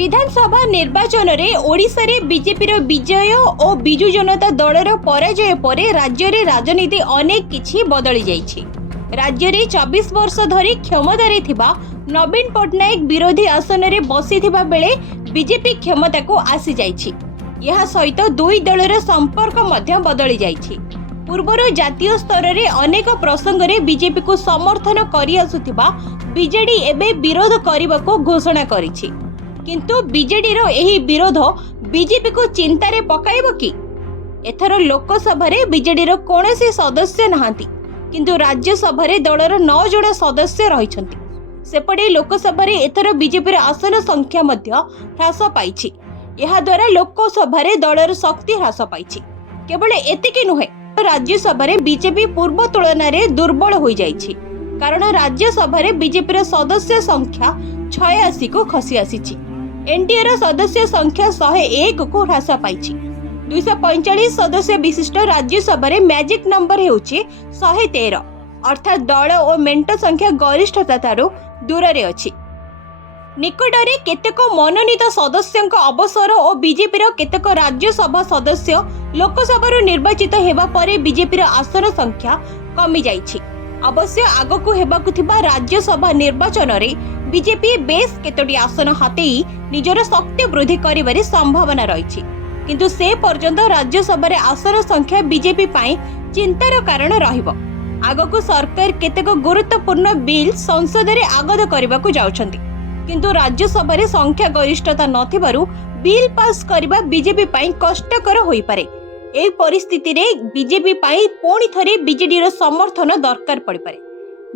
विधानसभा निर्वाचन रे ओडिशा रे बीजेपी रो विजय और बिजु जनता दलर पराजय पर राज्य रे राजनीति अनेक किछि बदली जाइछि। राज्य रे 24 वर्ष धरी क्षमतार थिबा नवीन पटनायक विरोधी आसन रे बसिथिबा बेले बीजेपी क्षमता को आसी जाइछि। यह सहित दुई दलर संपर्क मध्य बदली जाइछि। पूर्वर जातीय स्तर रे अनेक प्रसंग रे बीजेपी को समर्थन करि आसुथिबा बीजेडी एबे विरोध करबाको घोषणा करिछि। किंतु बीजेडी रो एही विरोध बीजेपी को चिंतारे पकाइबो कि? एथर लोकसभा रे बीजेडी रो कोनोसी सदस्य नाहांती, किंतु राज्यसभा रे दलर 9 जण सदस्य रहिछंती। सेपटे लोकसभा रे एथर बीजेपी रो आसन संख्या मध्य ह्रास पाइछि। एहा द्वारा लोकसभा रे दलर शक्ति ह्रास पाइछि। केवल एतिकी नुहे, राज्यसभा रे बीजेपी पूर्व तुलना रे दुर्बल होई जाइछि, कारण राज्यसभा रे बीजेपी रो सदस्य संख्या 86 को खसी आसीछि। एनडीए रो सदस्य संख्या 101 को ह्रास पाइछि। 245 सदस्य विशिष्ट राज्यसभा रे मैजिक नंबर हेउछि 113, अर्थात दल और मेंट संख्या गरिष्ठतारो दूर रे अछि। निकटरे केतेक मनोनीत सदस्यଙ୍କ अवसर और बीजेपी रो केतेक राज्यसभा सदस्य लोकसभा निर्वाचित हेबा परे बीजेपी रो आसन संख्या कमी जाइछि। अवश्य आगकू हेबाकू थिबा राज्यसभा निर्वाचन रे बीजेपी बेस केतोटी आसन हातेई निजर शक्ति वृद्धि करिबारे संभावना रहिछि। किंतु से पर्यंत राज्यसभा रे आसन संख्या बीजेपी पाई चिंतार कारण रहिबो। आगकू सरकार केतेक गुरुत्वपूर्ण बिल संसद रे आगत करबाकू जाउछंती, किंतु राज्यसभा रे संख्या गरिष्ठता नथिबारु बिल पास करबा बीजेपी पाई कष्टकर होई पारे। ए परिस्थिति रे बीजेपी पाई पुणी थरे बीजेडी रो समर्थन दरकार पड़ी पारे।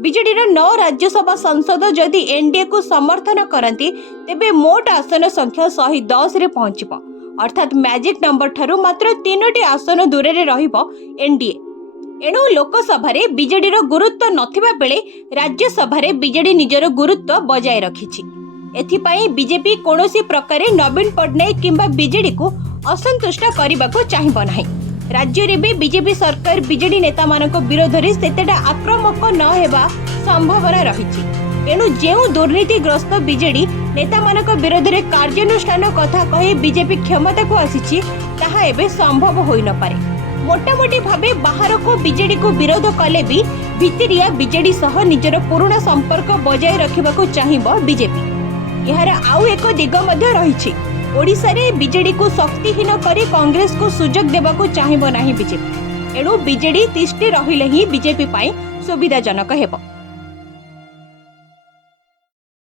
बीजेडी रो 9 राज्यसभा सांसद जदि एनडीए को समर्थन करंती तेबे मोट आसन संख्या 110 रे पहुंचिबो, अर्थात मैजिक नंबर ठारू मात्र 3टी आसन दूर रे रहिबो एनडीए। एणु लोकसभा रे बीजेडी रो गुरुत्व नथिबा बेले राज्यसभा रे बीजेडी निजर गुरुत्व बजाय रखिछि। एथिपाई बीजेपी कोनोसी प्रकारे नवीन पटनायक किंबा बीजेडी को असंतुष्ट करबाको चाहिबो नाही। राज्य रे भी बीजेपी सरकार बीजेडी नेता मानक विरोध रे सेतेटा आक्रामक न हेबा संभावना रहिछि। एणु जेउ दुर्नीतिग्रस्त बीजेडी नेता मानक विरोध रे कार्यानुष्ठान कथा कहि बीजेपी क्षमता को आसीछि, ताहा एबे संभव होई न पारे। मोटामोटी भावे बाहर को बीजेडी को विरोध कले भी भितरिया बीजेडी सह निजर पुराना संपर्क बजाय रखिबाको चाहिबो बीजेपी। यार आउ एक दिग मध्य रहिछि। ओडिशा रे बीजेडी को शक्तिहीन करी कांग्रेस को सुजोग देबाको चाहिबो नाही बीजेपी। एणु बीजेडी तिष्ठे रहिले ही बीजेपी पाई सुविधाजनक हेबो।